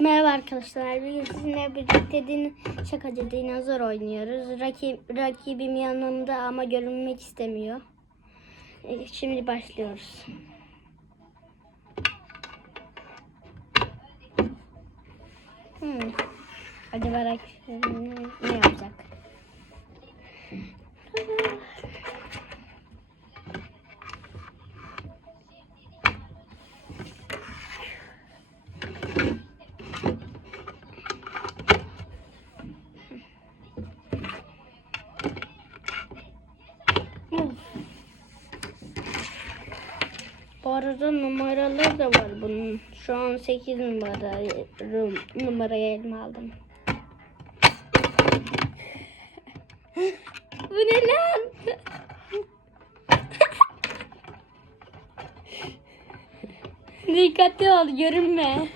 Merhaba arkadaşlar. Bugün sizinle birlikte din şakacı dinozor oynuyoruz. Rakip, rakibim yanımda ama görünmek istemiyor. E, Şimdi başlıyoruz. Hmm. Acaba rakibim ne yapacak? Bu arada numaralar da var bunun. Şu an 8 numara numaraya elime aldım. Bu ne lan? Dikkatli ol görünme.